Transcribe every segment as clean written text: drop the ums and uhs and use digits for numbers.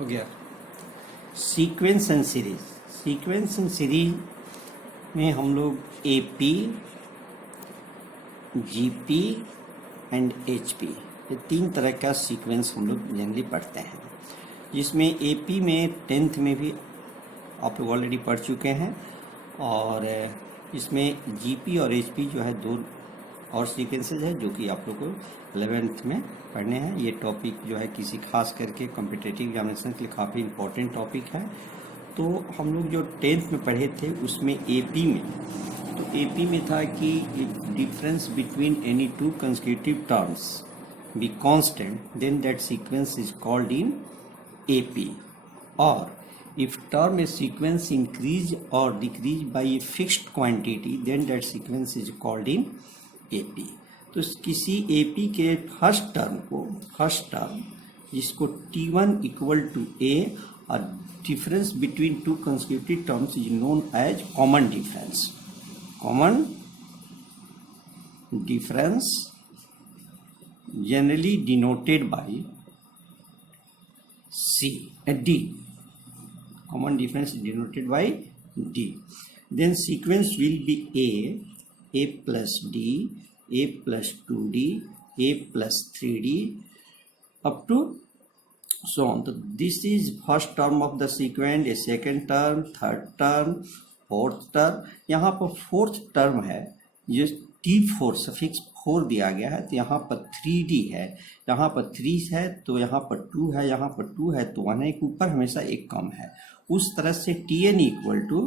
हो गया। Sequence and series में हम लोग एपी, जीपी एंड एचपी ये तीन तरह का सीक्वेंस हम लोग जनरली पढ़ते हैं, जिसमें एपी में 10th में भी आप लोग ऑलरेडी पढ़ चुके हैं, और इसमें जीपी और एचपी जो है दो और सीक्वेंसेस है जो कि आप लोग को 11th में पढ़ने हैं। ये टॉपिक जो है किसी खास करके कॉम्पिटिटिव एग्जामिनेशन के लिए काफ़ी इंपॉर्टेंट टॉपिक है। तो हम लोग जो 10th में पढ़े थे उसमें एपी में था कि difference between any two consecutive terms be constant then that sequence is called in AP, और if term a sequence increase or decrease by a fixed quantity then that sequence is called in AP। तो किसी AP के first term जिसको T1 equal to A और difference between two consecutive terms is known as common difference generally denoted by D। Common difference is denoted by D. Then sequence will be A plus D, A plus 2D, A plus 3D, up to so on. So this is first term of the sequence, a second term, third term, fourth term। यहाँ पर fourth term है जो T4 suffix 4 दिया गया है, तो यहाँ पर 3D है, यहाँ पर 3 है तो यहाँ पर 2 है, यहाँ पर 2 है तो 1 एक ऊपर हमेशा एक कम है। उस तरह से Tn equal to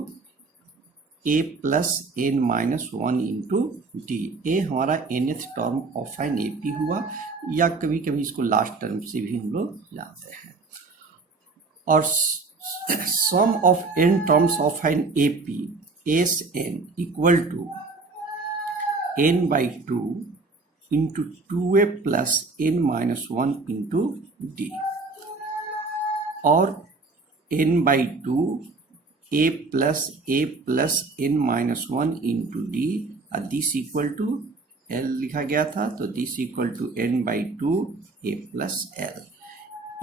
A plus n minus 1 into d. ए हमारा nth term of an AP हुआ, या कभी कभी इसको लास्ट टर्म से भी हम लोग जानते हैं। और sum of n terms of an AP S n equal to n by 2 into 2a plus n minus 1 into d, और n by 2 a plus n minus 1 into d, this equal to l लिखा गया था, तो this equal to n by 2 a plus l।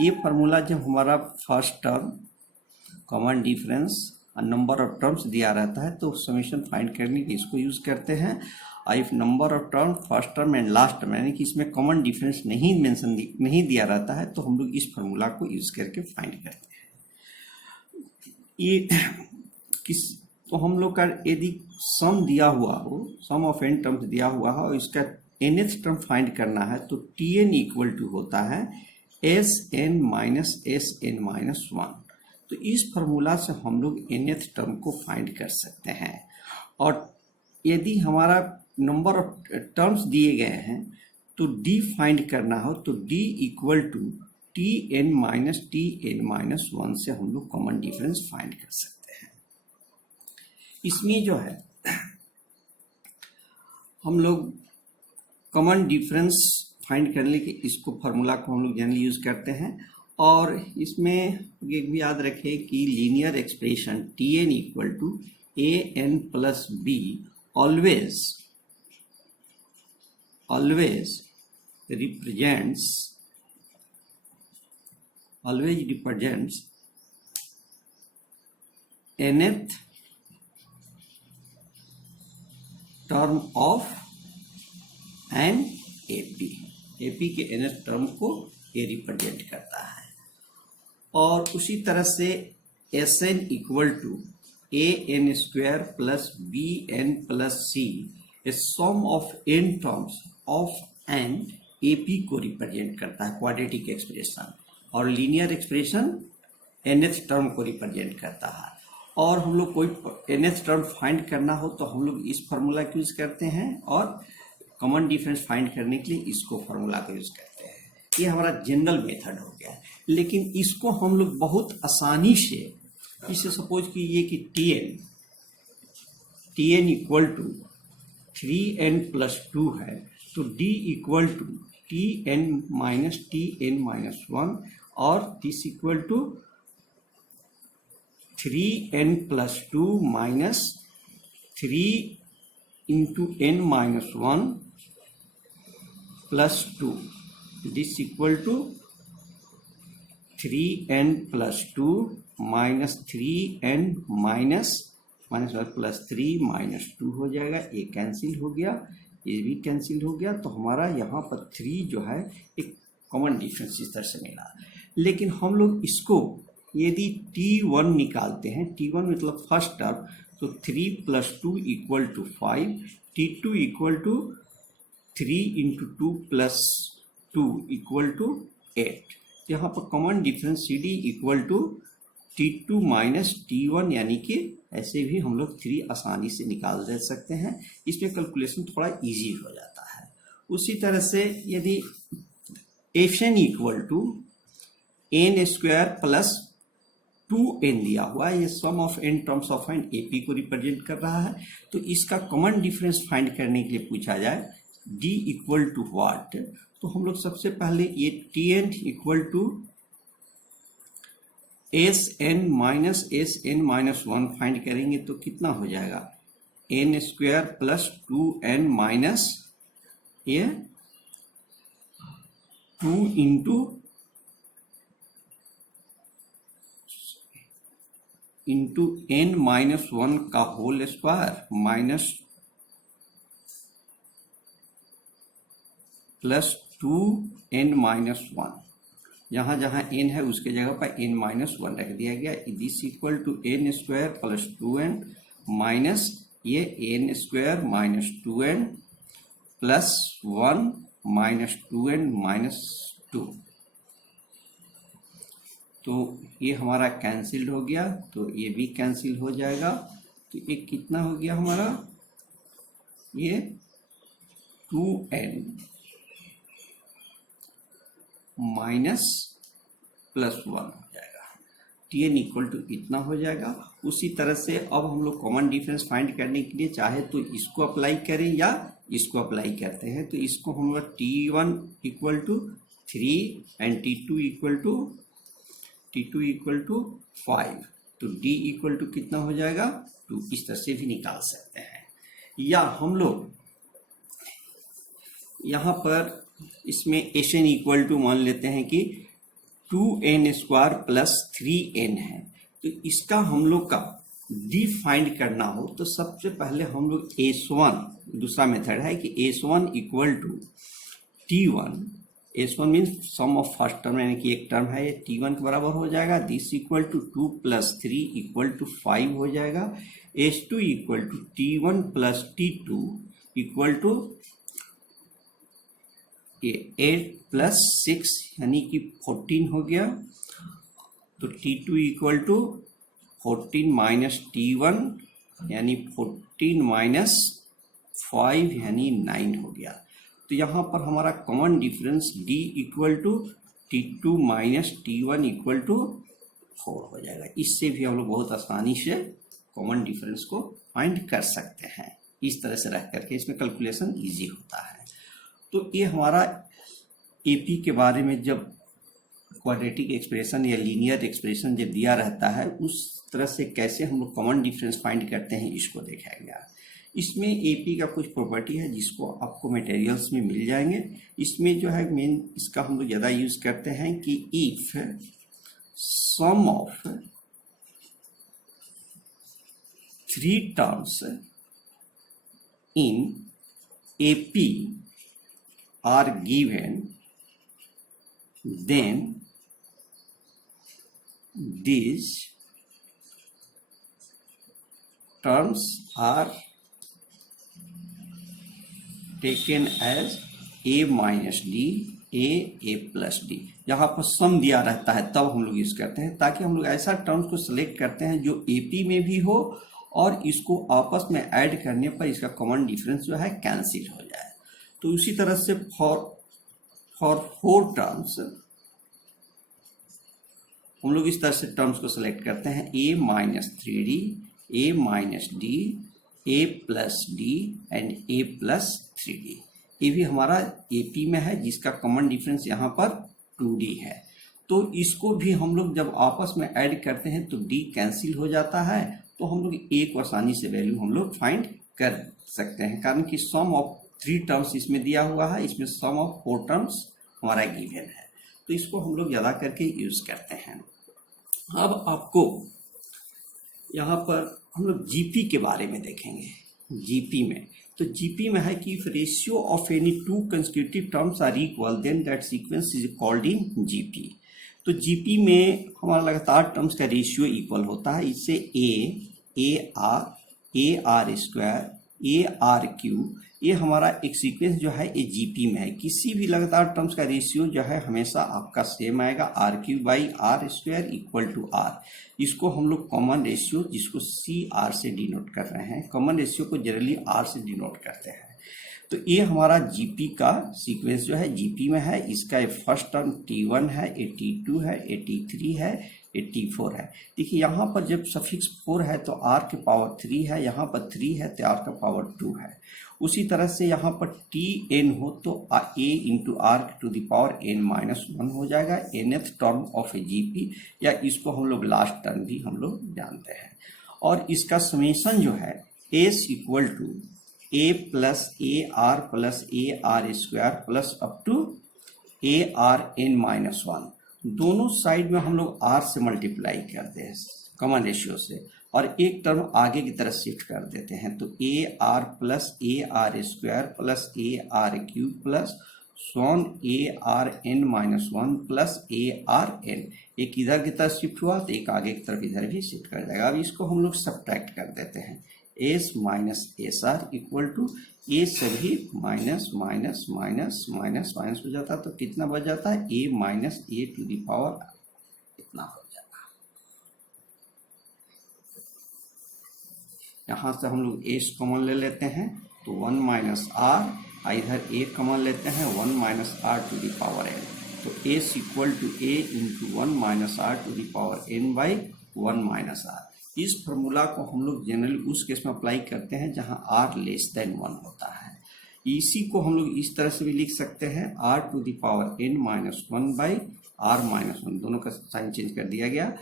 ये formula जब हमारा first term common difference और number of terms दिया रहता है तो समेशन फाइंड करने के इसको यूज करते हैं। If number of term first term and last term यानी कि इसमें कॉमन डिफरेंस नहीं दिया रहता है तो हम लोग इस फार्मूला को यूज करके फाइंड करते हैं। ये तो हम लोग का यदि सम दिया हुआ हो, सम ऑफ n टर्म्स दिया हुआ हो, इसका nth टर्म फाइंड करना है तो Tn इक्वल टू होता है Sn माइनस Sn माइनस 1। तो इस फार्मूला से हम लोग nth टर्म को फाइंड कर सकते हैं। और यदि हमारा नंबर ऑफ टर्म्स दिए गए हैं तो D फाइंड करना हो तो D equal to Tn minus 1 से हम लोग कॉमन डिफरेंस फाइंड कर सकते हैं। इसमें जो है हम लोग कॉमन डिफरेंस फाइंड करने के इसको फार्मूला को हम लोग जनरली यूज करते हैं। और इसमें एक भी याद रखें कि linear expression Tn equal to an plus b always represents nth term of an AP के nth टर्म को ये रिप्रेजेंट करता है। और उसी तरह से Sn equal to an square plus bn plus c a sum of n terms of an AP को रिप्रेजेंट करता है, क्वाड्रेटिक एक्सप्रेशन, और लीनियर एक्सप्रेशन nth टर्म को रिप्रेजेंट करता है। और हम लोग कोई nth टर्म फाइंड करना हो तो हम लोग इस फार्मूला को यूज करते हैं, और कॉमन डिफरेंस फाइंड करने के लिए इसको फार्मूला को यूज करते हैं। ये हमारा जनरल मेथड हो गया, लेकिन इसको हम लोग बहुत आसानी से, इसे सपोज कीजिए कि Tn equal to 3n plus 2 है तो D equal to Tn minus 1, और this equal to 3n plus 2 minus 3 into n minus 1 plus 2, this equal to 3n+2 minus 3n minus plus 3 minus 2 हो जाएगा। ये कैंसिल हो गया, ये भी कैंसिल हो गया। तो हमारा यहाँ पर 3 जो है एक कॉमन डिफरेंस इस तरह से मिला। लेकिन हम लोग इसको यदि T1 निकालते हैं, T1 मतलब फर्स्ट टर्म, तो 3 + 2 = 5, T2 = 3 × 2 + 2 = 8। यहाँ पर common difference CD = T2 minus T1, यानी कि ऐसे भी हम लोग 3 आसानी से निकाल दे सकते हैं। इसमें कैलकुलेशन थोड़ा इजी हो जाता है। उसी तरह से यदि Fn = n² + 2n दिया हुआ है, ये sum of n terms of an AP को रिप्रेजेंट कर रहा है। तो इसका कॉमन डिफरेंस फाइंड करने के लिए पूछा जाए D = व्हाट, तो हम लोग सबसे पहले ये Tn = Sn-1 फाइंड करेंगे तो कितना हो जाएगा, n² + 2n माइनस ये 2 इंटू n-1 का whole square minus plus 2n-1। जहाँ जहाँ n है उसके जगह पर n-1 रख दिया गया। This equal to n² + 2n minus ये n² minus 2n plus 1 minus 2n minus 2। तो ये हमारा कैंसिल्ड हो गया, तो ये भी कैंसिल हो जाएगा। तो ये कितना हो गया हमारा, ये 2n माइनस प्लस 1 हो जाएगा। Tn = इतना हो जाएगा। उसी तरह से अब हम लोग कॉमन डिफरेंस फाइंड करने के लिए चाहे तो इसको अप्लाई करें या इसको अप्लाई करते हैं। तो इसको हम लोग T1 = 3 एंड T2 = 5, तो D = कितना हो जाएगा 2। इस तरह से भी निकाल सकते हैं। या हम लोग यहाँ पर इसमें Sn = मान लेते हैं कि 2n² + 3n है। तो इसका हम लोग का D फाइंड करना हो तो सबसे पहले हम लोग S1, दूसरा मेथड है कि S1 = T1, S1 means sum of first term, यानी कि एक टर्म है, ये T1 के बराबर हो जाएगा। दिस इक्वल टू 2 + 3 = 5 हो जाएगा। S2 = T1 + T2 = 8 + 6 यानी कि 14 हो गया। तो T2 = 14 माइनस T1 यानी 14 - 5 यानी 9 हो गया। तो यहाँ पर हमारा common difference D = T2 minus T1 = 4 हो जाएगा। इससे भी हम लोग बहुत आसानी से कॉमन डिफरेंस को फाइंड कर सकते हैं। इस तरह से रख करके इसमें कैलकुलेशन इजी होता है। तो ये हमारा AP के बारे में जब क्वाड्रेटिक एक्सप्रेशन या लीनियर एक्सप्रेशन जब दिया रहता है उस तरह से कैसे हम लोग कॉमन डिफरेंस फाइंड करते हैं इसको देखा गया। इसमें AP का कुछ प्रॉपर्टी है जिसको आपको मटेरियल्स में मिल जाएंगे। इसमें जो है मेन इसका हम लोग ज़्यादा यूज करते हैं कि if sum of 3 terms in AP are given, then these terms are taken as A - D, A + D। यहाँ पर सम दिया रहता है तब हम लोग यूज करते हैं, ताकि हम लोग ऐसा टर्म्स को सिलेक्ट करते हैं जो AP में भी हो और इसको आपस में ऐड करने पर इसका कॉमन डिफरेंस जो है कैंसिल हो जाए। तो उसी तरह से फॉर 4 टर्म्स हम लोग इस तरह से टर्म्स को सिलेक्ट करते हैं A - 3D, A - D, A + D and A + 3D। ये भी हमारा AP में है जिसका कॉमन डिफरेंस यहाँ पर 2D है। तो इसको भी हम लोग जब आपस में ऐड करते हैं तो D कैंसिल हो जाता है, तो हम लोग A को आसानी से वैल्यू हम लोग फाइंड कर सकते हैं, कारण कि सम ऑफ 3 टर्म्स इसमें दिया हुआ है, इसमें सम ऑफ 4 टर्म्स हमारा गिवन है। तो इसको हम लोग ज़्यादा करके यूज़ करते हैं। अब आपको यहाँ पर हम लोग जीपी के बारे में देखेंगे। जीपी में तो जीपी में है कि if ratio of any two consecutive terms are equal then that sequence is called in GP. तो जीपी में हमारा लगातार टर्म्स का रेशियो इक्वल होता है। इससे ए r square A R Q, ये हमारा एक सीक्वेंस जो है ये जीपी में है। किसी भी लगातार टर्म्स का रेशियो जो है हमेशा आपका सेम आएगा, r cube by r square equal to r. इसको हम लोग कॉमन रेशियो, जिसको सी आर से डिनोट कर रहे हैं, कॉमन रेशियो को जनरली आर से डिनोट करते हैं। तो ये हमारा जीपी का सीक्वेंस जो है जीपी में है। इसका फर्स्ट टर्म T1 है, ये T2 है, ये T3 है, ये T4 है। देखिए यहाँ पर जब सफिक्स 4 है तो r के पावर 3 है, यहाँ पर 3 है तो r का पावर 2 है। उसी तरह से यहाँ पर Tn हो तो a into are to the power n-1 हो जाएगा, nth term of a GP, या इसको हम लोग लास्ट टर्म भी हम लोग जानते हैं। और इसका समेशन जो है s equal to a plus a r plus a r square plus up to a r n-1, दोनों साइड में हम लोग r से मल्टीप्लाई करते हैं कॉमन रेशियो से, और एक टर्म आगे की तरफ शिफ्ट कर देते हैं। तो ए r plus a r square plus a are cube plus so on A r n-1 plus a are n, एक इधर की तरफ शिफ्ट हुआ तो एक आगे की तरफ इधर भी शिफ्ट कर जाएगा। अब इसको हम लोग सब्ट्रैक्ट कर देते हैं, S minus S r equal to a सभी minus minus minus minus minus हो जाता है, तो कितना बच जाता है, a minus a to the power इतना हो जाता है। यहाँ से हम लोग एस कॉमन ले लेते हैं तो 1 माइनस आर, इधर ए कॉमन लेते हैं 1 minus are to the power n, तो S equal to A into 1 minus are to the power n by 1 minus r. इस फॉर्मूला को हम लोग जनरली उस केस में अप्लाई करते हैं जहां r लेस देन 1 होता है। इसी को हम लोग इस तरह से भी लिख सकते हैं, r to the power n-1 by r-1, दोनों का साइन चेंज कर दिया गया।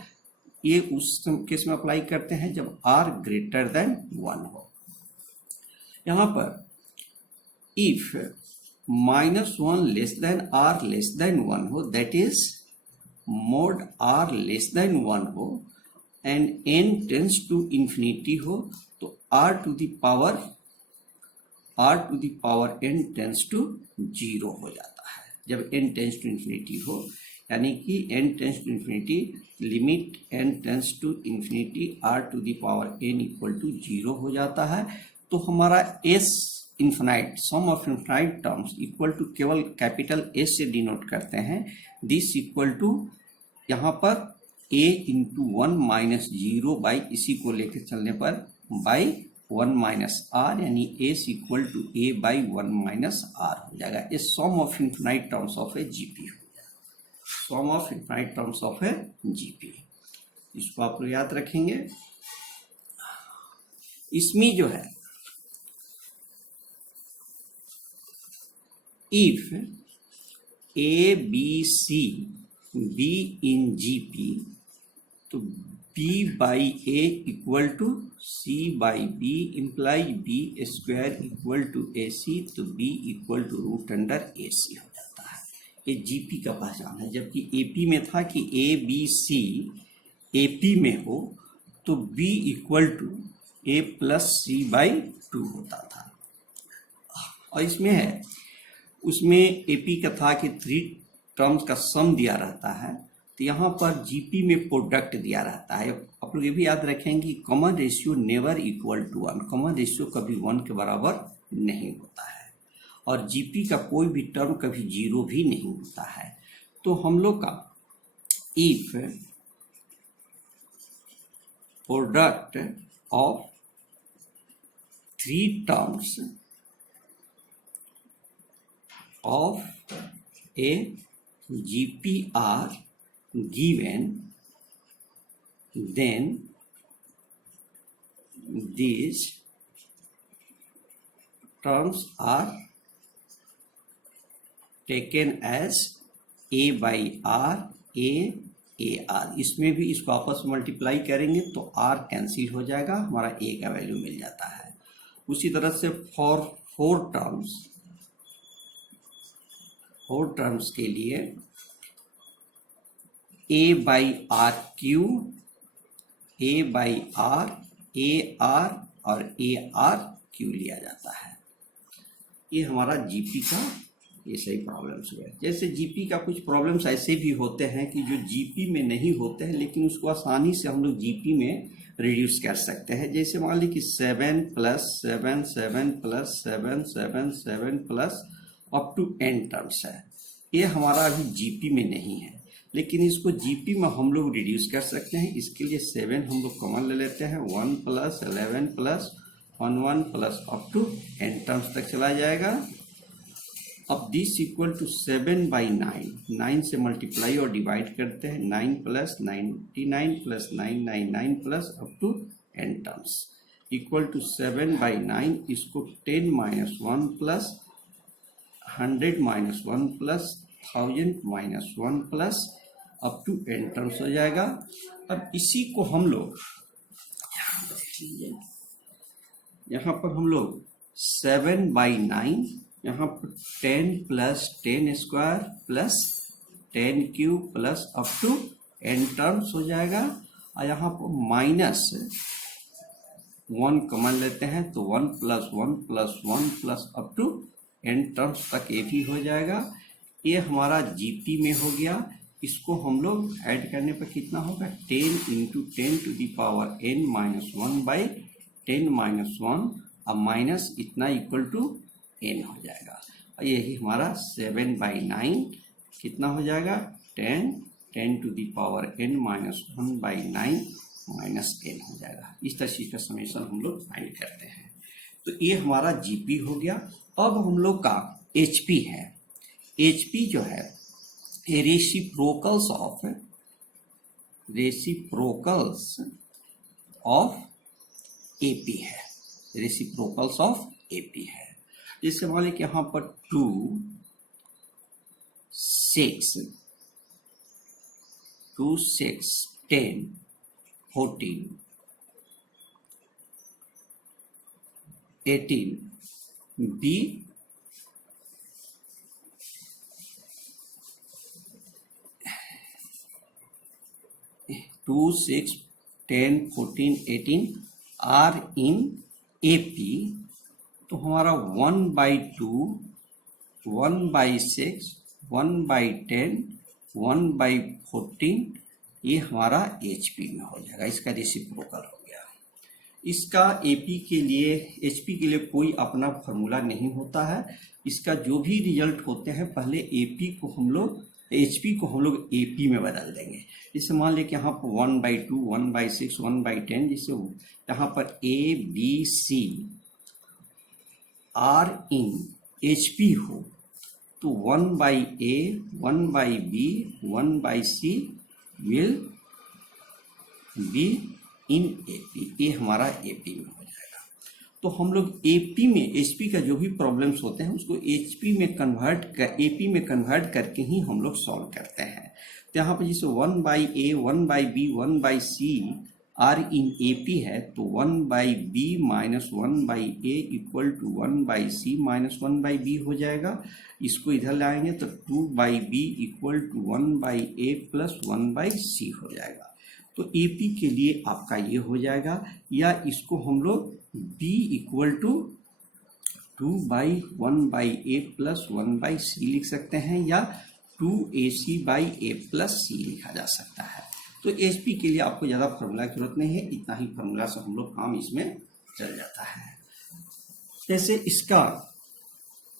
ये उस केस में अप्लाई करते हैं जब r ग्रेटर देन 1 हो। यहाँ पर if -1 less than r less than 1 हो, that is mod r less than 1 हो and n tends to infinity हो, तो r to the power n tends to 0 हो जाता है। जब n टेंस टू इंफिनिटी हो, यानी कि n tends to infinity limit n tends to infinity r to the power n equal to 0 हो जाता है। तो हमारा s infinite, sum of infinite terms equal to केवल कैपिटल S से डिनोट करते हैं। दिस इक्वल टू यहाँ पर a इंटू 1 माइनस 0 बाई, इसी को लेकर चलने पर बाई 1 माइनस आर, यानी s equal to a by 1 minus r हो जाएगा। ये sum of infinite terms of a GP हो जाएगा, sum of infinite terms of a GP. इसको आप लोग याद रखेंगे। इसमें जो है if a b c b in GP, तो b by a equal to c by b imply b square equal to a c, तो b equal to root under ए सी हो जाता है। ये जीपी का पहचान है। जबकि एपी में था कि ए बी सी एपी में हो तो b equal to a plus C by 2 होता था। और इसमें है, उसमें एपी का था कि 3 टर्म्स का सम दिया रहता है, तो यहाँ पर जीपी में प्रोडक्ट दिया रहता है। आप लोग ये भी याद रखेंगे कि common ratio never equal to 1, common ratio कभी 1 के बराबर नहीं होता है, और जीपी का कोई भी टर्म कभी 0 भी नहीं होता है। तो हम लोग का if product of 3 terms of a GP are given, then these terms are taken as a by r, a r। इसमें भी इसको आपस में मल्टीप्लाई करेंगे तो r कैंसिल हो जाएगा, हमारा a का वैल्यू मिल जाता है। उसी तरह से फॉर 4 टर्म्स के लिए a by r cube, a by r, a r और ए आर क्यू लिया जाता है। ये हमारा जीपी का ये सही प्रॉब्लम्स हुए। जैसे जीपी का कुछ प्रॉब्लम्स ऐसे भी होते हैं कि जो जीपी में नहीं होते हैं, लेकिन उसको आसानी से हम लोग जीपी में रिड्यूस कर सकते हैं। जैसे मान लीजिए कि 7 + 7 7 + 7 7 7 plus up to n terms है। ये हमारा अभी जीपी में नहीं है, लेकिन इसको जीपी में हम लोग रिड्यूस कर सकते हैं। इसके लिए 7 हम लोग कॉमन ले लेते हैं, 1 + 11 + 1 1 plus up to n terms तक चला जाएगा। अब दिस इक्वल टू 7/9, 9 से मल्टीप्लाई और डिवाइड करते हैं, 9 + 99 + 999 plus up to n terms equal to 7/9। इसको 10 - 1 plus 100 - 1 plus 1000 - 1 plus up to n terms हो जाएगा। अब इसी को हम लोग यहाँ पर हम लोग 7/9, यहाँ पर 10 + 10 square plus 10 cube plus up to n terms हो जाएगा। और यहाँ पर -1 कॉमन लेते हैं तो 1 + 1 + 1 plus up to n terms तक ये भी हो जाएगा। ये हमारा जीपी में हो गया। इसको हम लोग ऐड करने पर कितना होगा, 10 × 10⁻n - 1/10 - 1 अब माइनस इतना इक्वल टू n हो जाएगा। और यही हमारा 7/9 कितना हो जाएगा, 10 10⁻n - 1/9 -n हो जाएगा। इस तरह से इसका समेशन हम लोग फाइंड करते हैं। तो ये हमारा जीपी हो गया। अब हम लोग का एचपी है। एचपी जो है रेसिप्रोकल्स ऑफ एपी है, रेसिप्रोकल्स ऑफ एपी है। जैसे मान लीजिए कि यहाँ पर 2 6 10 14 18 बी 2 6 10 14 18 आर इन एपी, तो हमारा 1/2 1/6 1/10 1/14 ये हमारा एचपी में हो जाएगा। इसका रेसिप्रोकल हो गया। इसका एपी के लिए, एचपी के लिए कोई अपना फॉर्मूला नहीं होता है। इसका जो भी रिजल्ट होते हैं पहले एपी को हम लोग एचपी को हम लोग एपी में बदल देंगे। जैसे मान लें कि यहाँ पर 1/2 1/6 1/10, जैसे यहाँ पर a b c are in HP हो तो 1/A 1/B 1/C will be in AP. ये हमारा एपी में हो जाएगा। तो हम लोग एपी में एचपी का जो भी प्रॉब्लम्स होते हैं उसको एचपी में एपी में कन्वर्ट करके ही हम लोग सॉल्व करते हैं। तो यहाँ पर जैसे 1/A 1/B 1/C are in AP है तो 1/B - 1/A equal to 1/C - 1/B हो जाएगा। इसको इधर लाएंगे तो 2/B equal to 1/A plus 1/C हो जाएगा। तो एपी के लिए आपका ये हो जाएगा। या इसको हम लोग B equal to 2/1/A plus 1/C लिख सकते हैं, या 2AC/A प्लस C लिखा जा सकता है। तो एचपी के लिए आपको ज़्यादा फार्मूला की जरूरत नहीं है, इतना ही फार्मूला से हम लोग काम इसमें चल जाता है। जैसे इसका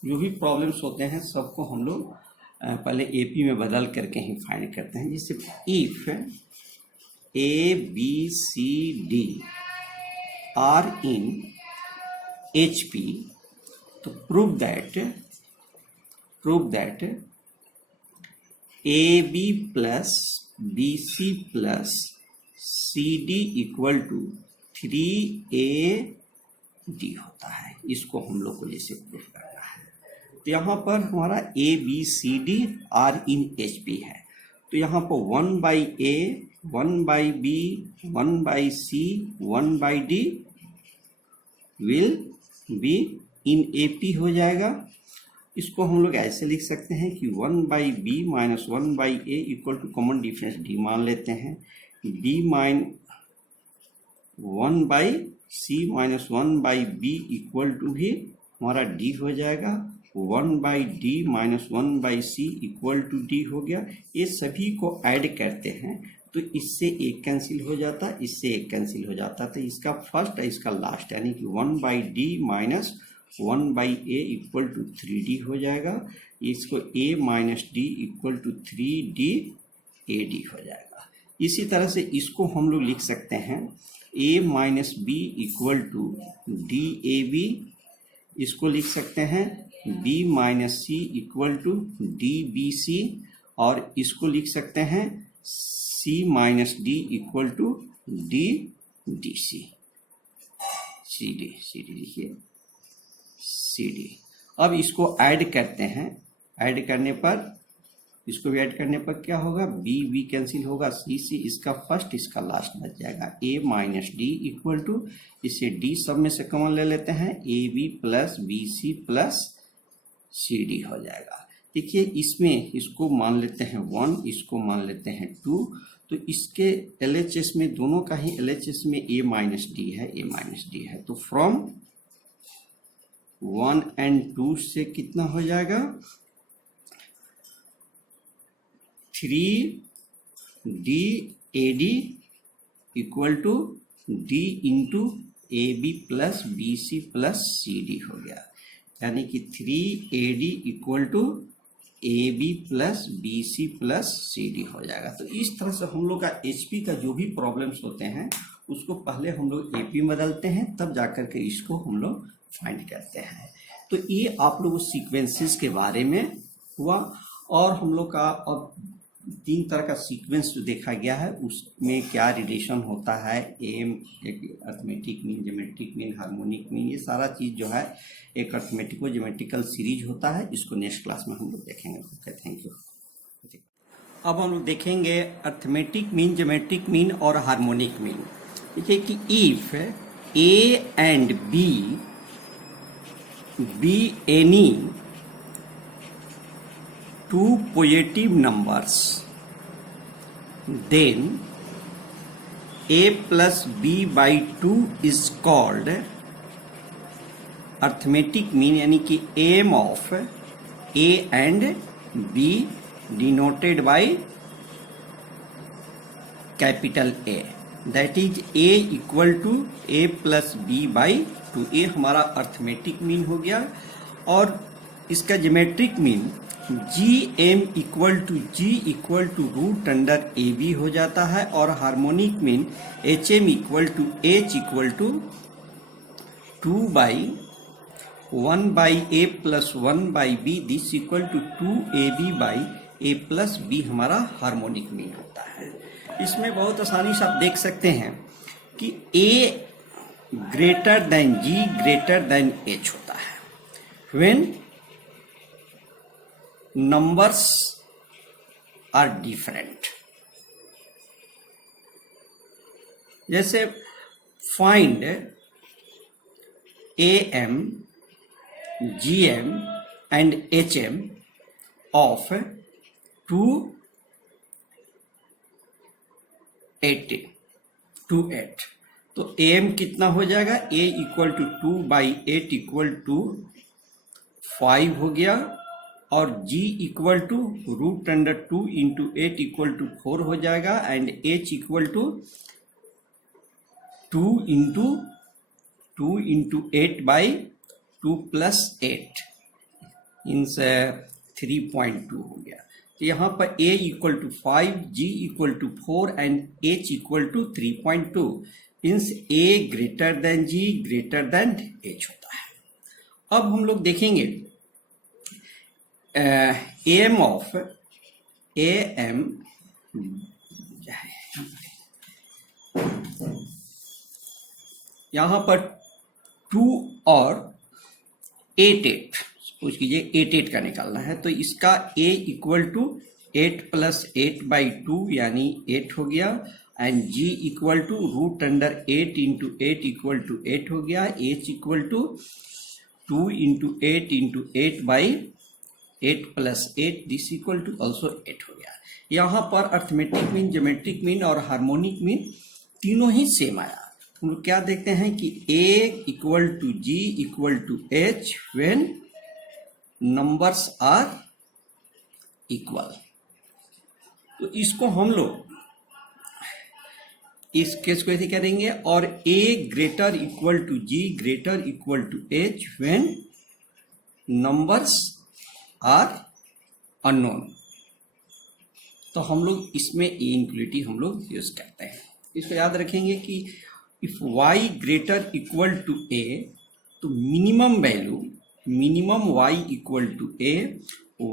जो भी प्रॉब्लम्स होते हैं सबको हम लोग पहले एपी में बदल करके ही फाइंड करते हैं। जैसे if a b c d are in HP तो prove that a b plus BC plus CD equal to 3AD होता है। इसको हम लोग को जैसे प्रूफ करना है तो यहाँ पर हमारा ABCD आर इन HP है। तो यहाँ पर 1/A 1/B 1/C 1/D will be in AP हो जाएगा। इसको हम लोग ऐसे लिख सकते हैं कि 1/b minus 1/a equal to common difference d मान लेते हैं, d minus 1/c minus 1/b equal to भी हमारा d हो जाएगा, 1/d minus 1/c equal to d हो गया। ये सभी को ऐड करते हैं तो इससे एक कैंसिल हो जाता, इससे एक कैंसिल हो जाता, तो इसका फर्स्ट है इसका लास्ट, यानी कि 1/d minus 1/a equal to 3d हो जाएगा। इसको a minus d equal to 3d ad हो जाएगा। इसी तरह से इसको हम लोग लिख सकते हैं a minus b equal to dab, इसको लिख सकते हैं b minus c equal to dbc, और इसको लिख सकते हैं c minus d equal to dc। cd लिखिए cd। अब इसको ऐड करते हैं, ऐड करने पर इसको भी ऐड करने पर क्या होगा, b कैंसिल होगा, c इसका फर्स्ट इसका लास्ट बच जाएगा, a minus d equal to, इसे d सब में से कॉमन ले लेते हैं, ab plus bc plus cd हो जाएगा। देखिए इसमें इसको मान लेते हैं 1, इसको मान लेते हैं 2, तो इसके LHS में दोनों का ही LHS में a माइनस d है, a माइनस d है, तो फ्रॉम 1 and 2 से कितना हो जाएगा, 3d ad equal to d into ab plus bc plus cd हो गया, यानी कि 3ad equal to ab plus bc plus cd हो जाएगा। तो इस तरह से हम लोग का HP का जो भी प्रॉब्लम्स होते हैं उसको पहले हम लोग AP में बदलते हैं, तब जाकर के इसको हम लोग फाइंड करते हैं। तो ये आप लोगों सीक्वेंसेस के बारे में हुआ, और हम लोग का अब 3 तरह का सीक्वेंस जो देखा गया है उसमें क्या रिलेशन होता है, एम एक arithmetic mean, geometric mean, harmonic mean, ये सारा चीज जो है एक अर्थमेटिको ज्योमेट्रिकल सीरीज होता है। इसको नेक्स्ट क्लास में हम लोग देखेंगे। Okay, thank you. अब हम लोग देखेंगे अर्थमेटिक मीन, ज्योमेट्रिक मीन और हार्मोनिक मीन। देखिए कि if A and be any two positive numbers, then a plus b by 2 is called arithmetic mean, यानी कि aim of a and b denoted by capital A, that is a equal to a plus b by 2। ये हमारा arithmetic mean हो गया, और इसका geometric mean GM equal to root under AB हो जाता है, और harmonic mean HM equal to H equal to 2/1/A plus 1/B, this equal to 2AB by A plus B हमारा हार्मोनिक मीन होता है। इसमें बहुत आसानी से आप देख सकते हैं कि A greater than G greater than H होता है व्हेन numbers are different। जैसे find AM, GM and HM of 2/8। तो AM कितना हो जाएगा, A equal to 2/8 equal to 5 हो गया, और G equal to root under 2 into 8 equal to 4 हो जाएगा, and H equal to 2 into 8/2 plus 8 means 3.2 हो गया। तो यहाँ पर A equal to 5, G equal to 4 and H equal to 3.2 means A greater than G greater than H होता है। अब हम लोग देखेंगे AM ऑफ AM यहां पर 2 और 8 सपोज कीजिए 8 का निकालना है, तो इसका A इक्वल टू 8 प्लस 8/2 यानी 8 हो गया, and G equal to root under 8 into 8 equal to 8 हो गया, H equal to 2 into 8 into 8/2 8 plus 8 this equal to also 8 हो गया। यहाँ पर अर्थमेटिक मीन, ज्योमेट्रिक मीन और हार्मोनिक मीन तीनों ही सेम आया। हम लोग क्या देखते हैं कि A equal to G equal to H when numbers are equal. तो इसको हम लोग इस केस को ऐसे करेंगे, और A greater equal to G greater equal to H when numbers are unknown. तो हम लोग इसमें इनक्लूसिव हम लोग यूज करते हैं। इसको याद रखेंगे कि if y greater equal to a, तो minimum value minimum y equal to a,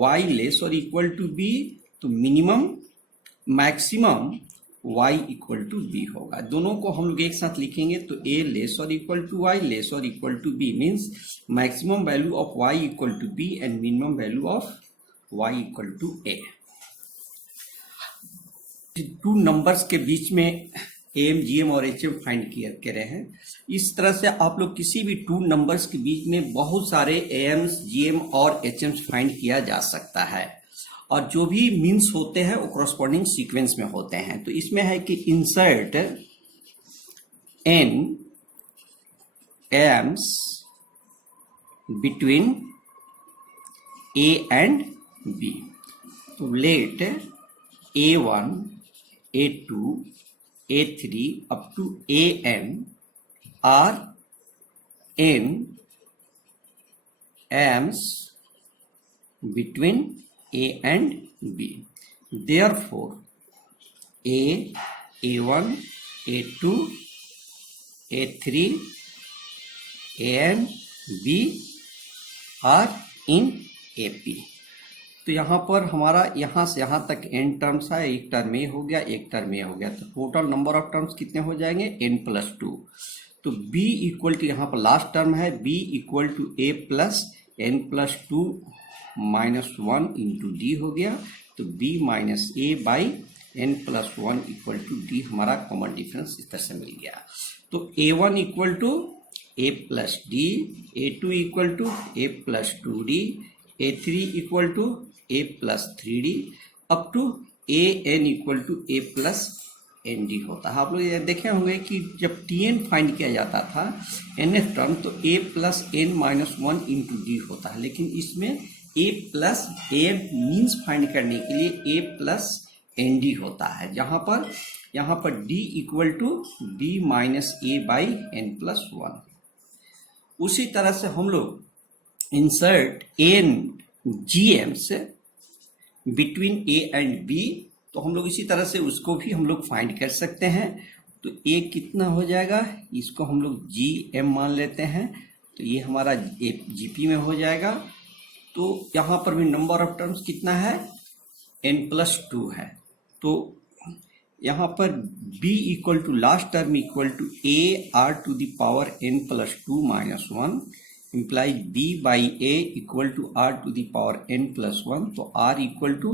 y less और इक्वल टू b, तो minimum maximum y equal to b होगा। दोनों को हम लोग एक साथ लिखेंगे तो a लेस और इक्वल टू y लेस और equal to b means maximum value of y equal to b and minimum value of y equal to a। Two numbers के बीच में एम, जीएम और एचएम फाइंड कर रहे हैं। इस तरह से आप लोग किसी भी टू नंबर्स के बीच में बहुत सारे एम्स, जीएम और एचएम्स फाइंड किया जा सकता है, और जो भी मीन्स होते हैं वो कॉरस्पॉन्डिंग सीक्वेंस में होते हैं। तो इसमें है कि insert N AMs between A and B. तो let A1, A2, A3 up to AN are n amps between A and B. Therefore, A, A1, A2, A3, AN, B are in AP। तो यहाँ पर हमारा यहाँ से यहाँ तक n terms है, एक टर्म ए हो गया, एक टर्म ए हो गया, तो टोटल नंबर ऑफ टर्म्स कितने हो जाएंगे n प्लस 2। तो b इक्वल टू यहाँ पर लास्ट टर्म है b equal to a plus n plus 2 minus 1 into D हो गया। तो b minus A by n plus 1 equal to D हमारा कॉमन डिफरेंस इस तरह से मिल गया। तो a1 equal to a plus D, a2 equal to a plus 2d, a3 equal to a plus 3d up to an equal to a plus nd होता है। आप लोग ये देखे होंगे कि जब tn फाइंड किया जाता था nth टर्म, तो a plus n minus 1 into D होता है, लेकिन इसमें a plus an means find करने के लिए a प्लस nd होता है, जहां पर यहाँ पर d equal to d minus a by n plus 1। उसी तरह से हम लोग insert n GMs between A and B, तो हम लोग इसी तरह से उसको भी हम लोग फाइंड कर सकते हैं। तो ए कितना हो जाएगा, इसको हम लोग जी एम मान लेते हैं, तो ये हमारा जीपी में हो जाएगा। तो यहाँ पर भी नंबर ऑफ टर्म्स कितना है, n प्लस 2 है। तो यहाँ पर b equal to last term equal to a r to the power n plus 2 minus 1 implies b by a equal to r to the power n plus 1। तो r equal to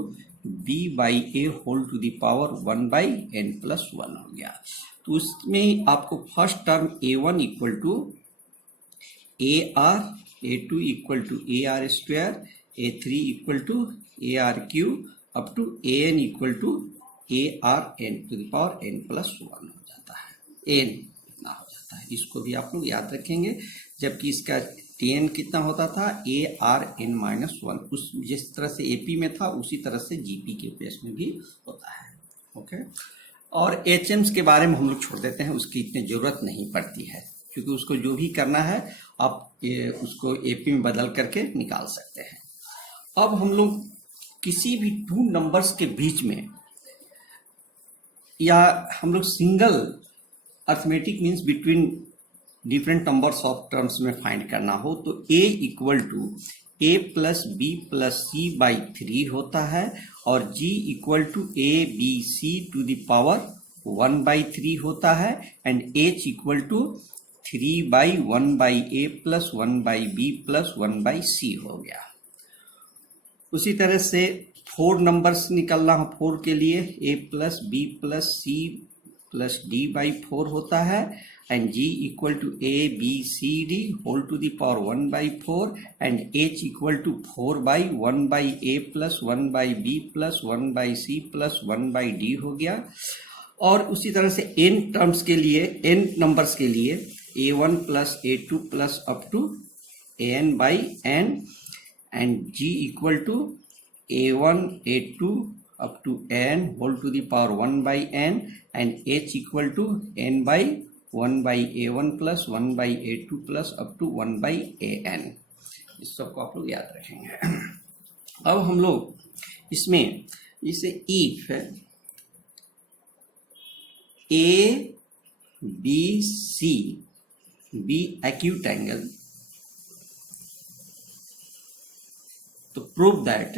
b by a whole to the power 1 by n plus 1 हो गया। तो उसमें आपको first term a1 equal to a r, a2 equal to a r square, a3 equal to a r cube up to an equal to a r n to the power n plus 1 हो जाता है, n इतना हो जाता है। इसको भी आप लोग याद रखेंगे, जबकि इसका tn कितना होता था, a r n माइनस 1। उस जिस तरह से AP में था उसी तरह से GP के केस में भी होता है। ओके, और HMs के बारे में हम लोग छोड़ देते हैं, उसकी इतनी जरूरत नहीं पड़ती है, क्योंकि उसको जो भी करना है आप उसको AP में बदल करके निकाल सकते हैं। अब हम लोग किसी भी टू नंबर्स के बीच में, या हम लोग single arithmetic means between different numbers of terms में फाइंड करना हो, तो a equal to a plus B plus C by 3 होता है, और g equal to a b c to the power 1 by 3 होता है, and h equal to 3 by 1 by a plus 1 by b plus 1 by c हो गया। उसी तरह से 4 नंबर्स निकलना हो, 4 के लिए a plus B plus C plus D by 4 होता है, and G equal to A, B, C, D whole to the power 1 by 4 and H equal to 4 by 1 by A plus 1 by B plus 1 by C plus 1 by D हो गया। और उसी तरह से n terms के लिए, n numbers के लिए A1 plus A2 plus up to AN by N and G equal to A1, A2 up to N whole to the power 1 by N and H equal to N by 1 by A1 plus 1 by A2 plus up to 1 by AN। इस सब को आप लोग याद रखेंगे। अब हम लोग इसमें इसे if A B C be acute angle, तो prove that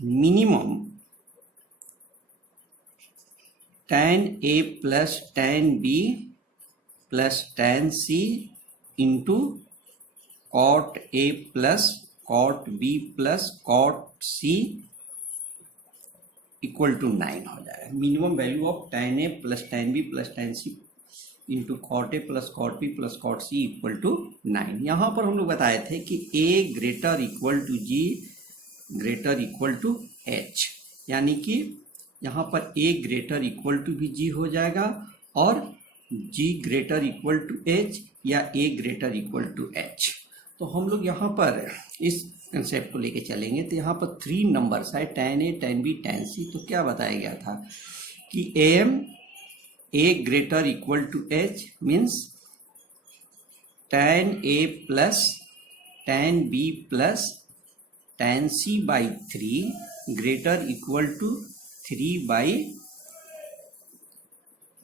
minimum tan A plus tan B plus tan C into cot A plus cot B plus cot C equal to 9 हो जाएगा। Minimum value of tan A plus tan B plus tan C into cot A plus cot B plus cot C equal to 9। यहाँ पर हम लोग बताए थे कि A greater equal to G greater equal to H, यानी कि यहाँ पर A ग्रेटर इक्वल टू भी G हो जाएगा और G greater equal to H या A greater equal to H। तो हम लोग यहाँ पर इस कंसेप्ट को लेके चलेंगे। तो यहाँ पर 3 नंबर्स है tan A, tan B, tan C। तो क्या बताया गया था कि A greater equal to H means tan A plus tan B plus tan C by 3 greater equal to 3 by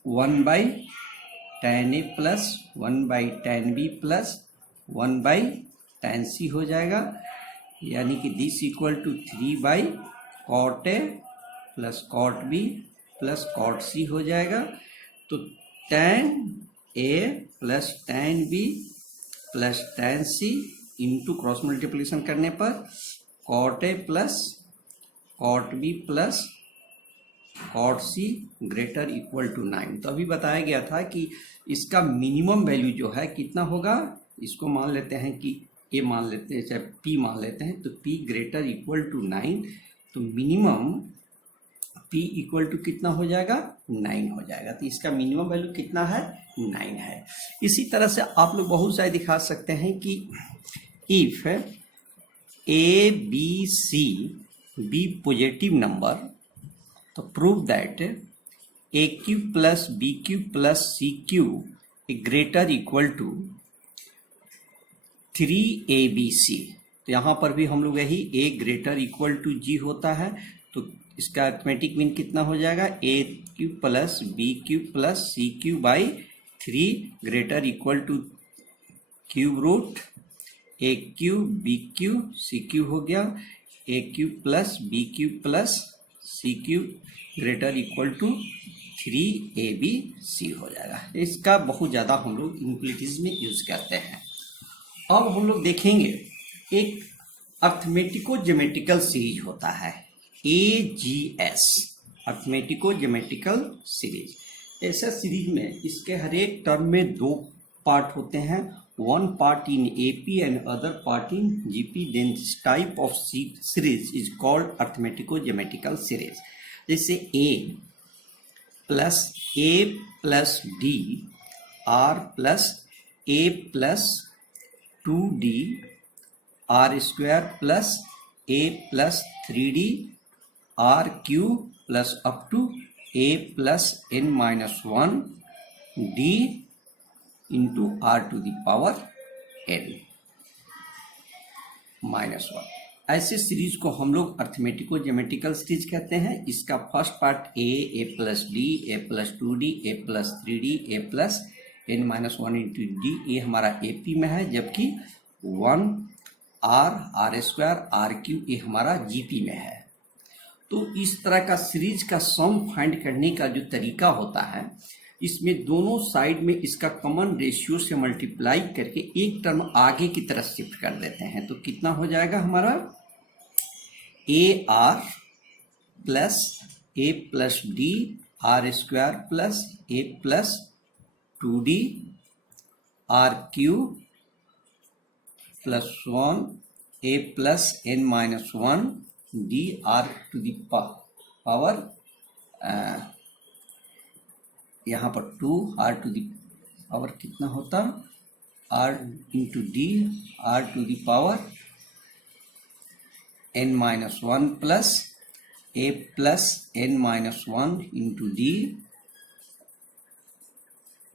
1 by tan A plus 1 by tan B plus 1 by tan C हो जाएगा, यानी कि this equal to 3 by cot A plus cot B plus cot C हो जाएगा। तो tan A plus tan B plus tan C into cross multiplication करने पर cot A plus cot B plus cot C greater equal to 9। तो अभी बताया गया था कि इसका मिनिमम वैल्यू जो है कितना होगा, इसको मान लेते हैं कि ए मान लेते हैं, चाहे P मान लेते हैं, तो P ग्रेटर इक्वल टू 9। तो मिनिमम P इक्वल टू कितना हो जाएगा, 9 हो जाएगा। तो इसका मिनिमम वैल्यू कितना है, 9 है। इसी तरह से आप लोग बहुत सारे दिखा सकते हैं कि if A B C be positive number, तो prove that A cube plus B cube plus C cube greater equal to 3ABC। तो यहाँ पर भी हम लोग यही A greater equal to G होता है, तो इसका अरिथमेटिक मीन कितना हो जाएगा, A cube plus B cube plus C cube by 3 greater equal to cube root A cube B cube C cube हो गया, A cube plus B cube plus C cube greater equal to 3ABC हो जाएगा। इसका बहुत ज़्यादा हम लोग inequalities में यूज करते हैं। अब हम लोग देखेंगे एक अर्थमेटिको ज्योमेट्रिकल सीरीज होता है AGS, अर्थमेटिको ज्योमेट्रिकल सीरीज। ऐसा सीरीज में इसके हर एक टर्म में 2 पार्ट होते हैं, one part in AP and other part in GP। then this type of series is called arithmetico-geometrical series। जैसे A plus D R plus A plus 2D R square plus A plus 3D R cube plus up to A plus n minus 1 D into R to the power n minus 1। ऐसे series को हम लोग अर्थमेटिको geometrical series कहते हैं। इसका first part A plus D A plus 2D A plus 3D A plus n minus 1 into D, ये हमारा AP में है, जबकि 1 R स्क्वायर R क्यूब ये हमारा GP में है। तो इस तरह का सीरीज का सम फाइंड करने का जो तरीका होता है, इसमें दोनों साइड में इसका कॉमन रेशियो से मल्टीप्लाई करके एक टर्म आगे की तरफ शिफ्ट कर देते हैं। तो कितना हो जाएगा हमारा AR plus A plus D R square plus A plus 2d R cube plus 1 a plus n minus 1 d r to the power, यहाँ पर 2 r टू द पावर कितना होता, r into D R to the power n minus 1 plus a plus n minus 1 into D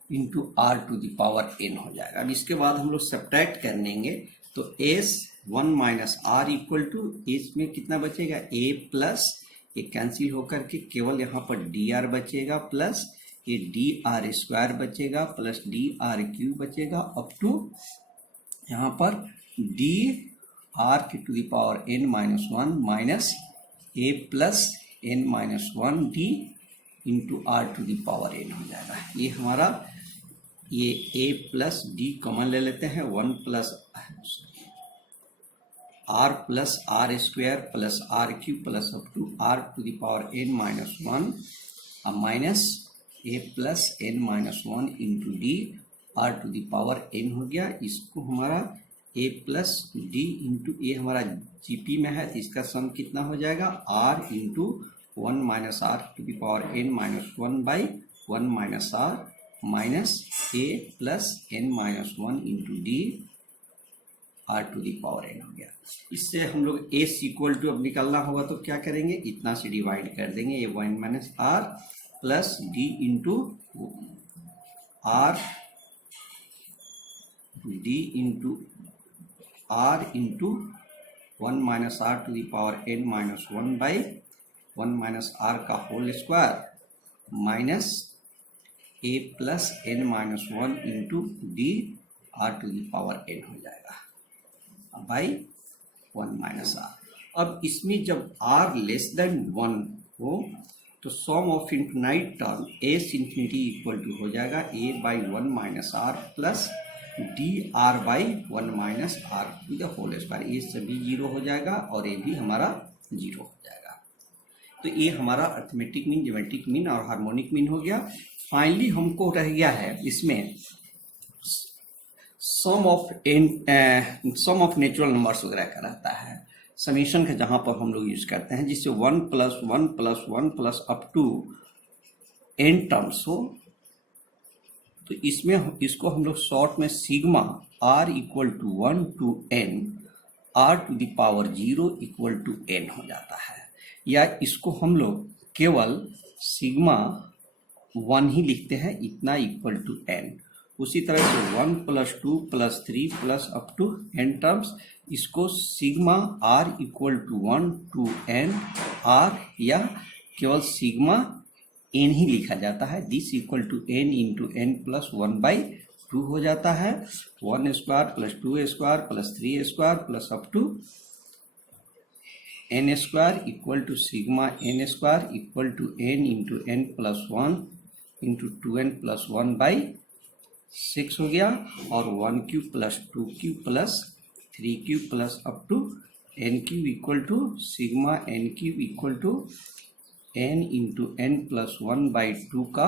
into are to the power n हो जाएगा। अब इसके बाद हम लोग सब्ट्रैक्ट कर लेंगे तो s 1 minus R equal to, इसमें कितना बचेगा, a प्लस ये कैंसिल होकर के केवल यहाँ पर डी आर बचेगा, प्लस ये डी आर स्क्वायर बचेगा, प्लस डी आर क्यू बचेगा, अप टू यहाँ पर डी आर की to the power n minus 1 minus a plus n minus 1 D into are to the power n हो जाएगा। ये हमारा ये a प्लस डी कॉमन ले लेते हैं, 1 plus R plus R square plus R cube plus up to R to the power n minus 1 minus a plus n minus 1 into D R to the power n हो गया। इसको हमारा a plus D into A हमारा GP में है तो इसका सम कितना हो जाएगा, r into 1 minus are to the power n minus 1 by 1 minus R minus a plus n minus 1 into D R to the power n हो गया। इससे हम लोग s इक्वल टू अब निकालना होगा तो क्या करेंगे, इतना से डिवाइड कर देंगे, ये 1 minus r plus D into r d into r into 1 minus are to the power n minus 1 by 1 minus r का whole square minus a plus n minus 1 into D R to the power n हो जाएगा by 1 minus are. अब इसमें जब r less than 1 हो तो sum of infinite term s infinity equal to हो जाएगा a by 1 minus r plus D r by 1 minus are to the whole square, ये सभी जीरो हो जाएगा और ये भी हमारा जीरो हो जाएगा। तो ये हमारा अर्थमेटिक मीन, ज्योमेट्रिक मीन और हार्मोनिक मीन हो गया। फाइनली हमको रह गया है इसमें सम ऑफ नेचुरल नंबर्स वगैरह का रहता है, समीशन का जहां पर हम लोग यूज करते हैं, जिससे 1 plus 1 plus 1 plus up to n terms हो। तो इसमें इसको हम लोग शॉर्ट में sigma r equal to 1 to n r to the power 0 equal to n हो जाता है, या इसको हम लोग केवल सिग्मा 1 ही लिखते हैं, इतना इक्वल टू n। उसी तरह से 1 plus 2 plus 3 plus up to n terms, इसको sigma r equal to 1 to n r या केवल सिग्मा n ही लिखा जाता है। This equal to n into n plus 1 by 2 हो जाता है, 1 square plus 2 square plus 3 square plus up to n square equal to sigma n square equal to n into n plus 1 into 2n plus 1 by 6 हो गया, और 1 cube plus 2 cube plus 3 cube plus up to n cube equal to sigma n cube equal to n into n plus 1 by 2 का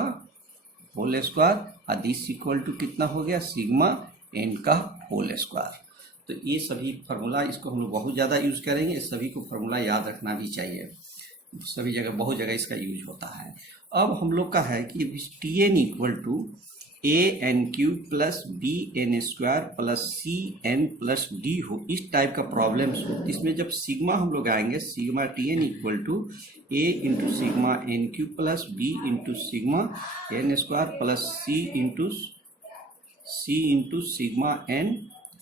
whole square, और this equal to कितना हो गया, sigma n का whole square. तो ये सभी formula, इसको हम लोग बहुत ज़्यादा यूज करेंगे, इस सभी को फार्मूला याद रखना भी चाहिए, सभी जगह बहुत जगह इसका यूज होता है। अब हम लोग का है कि T N equal to A N cube plus B N square plus C N plus D हो, इस टाइप का प्रॉब्लम्स हो, इसमें जब सिग्मा हम लोग आएंगे, sigma T N equal to A into sigma N cube plus B into sigma N square plus C into sigma N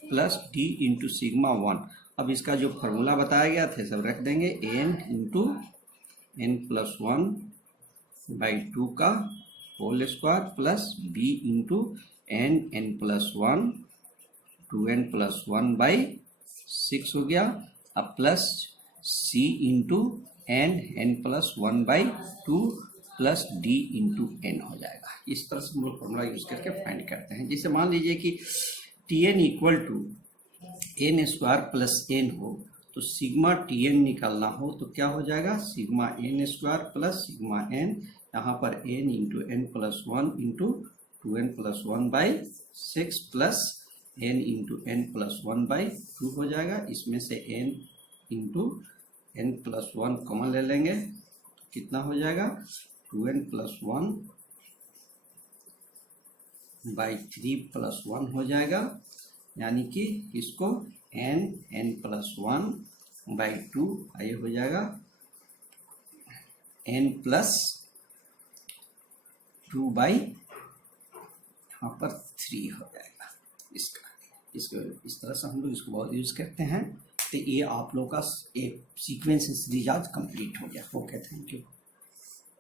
plus D into sigma 1। अब इसका जो फार्मूला बताया गया था सब रख देंगे, N into N plus 1 by 2 का whole square plus B into N plus 1 2n plus 1 by 6 हो गया, अब plus C into N plus 1 by 2 plus D into N हो जाएगा। इस तरह से हम लोग फॉर्मूला यूज करके फाइंड करते हैं। जैसे मान लीजिए कि T N equal to N square plus N हो, तो सिग्मा टी एन निकालना हो तो क्या हो जाएगा, sigma N square plus sigma N, यहाँ पर n into N plus 1 into 2n+1/6 plus n into n+1/2 हो जाएगा। इसमें से n इंटू n+1 कॉमन ले लेंगे तो कितना हो जाएगा 2n+1/3 + 1 हो जाएगा, यानी कि इसको n+1/2 ये हो जाएगा n+2/यहाँ पर 3 हो जाएगा। इसको इस तरह से हम लोग इसको बहुत यूज करते हैं। तो ये आप लोग का एक सीक्वेंस सीरीज आज कंप्लीट हो गया। Okay, thank you.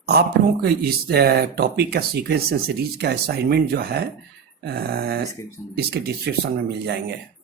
आप लोगों को इस टॉपिक का सीक्वेंस सीरीज का असाइनमेंट जो है इसके डिस्क्रिप्शन में मिल जाएंगे।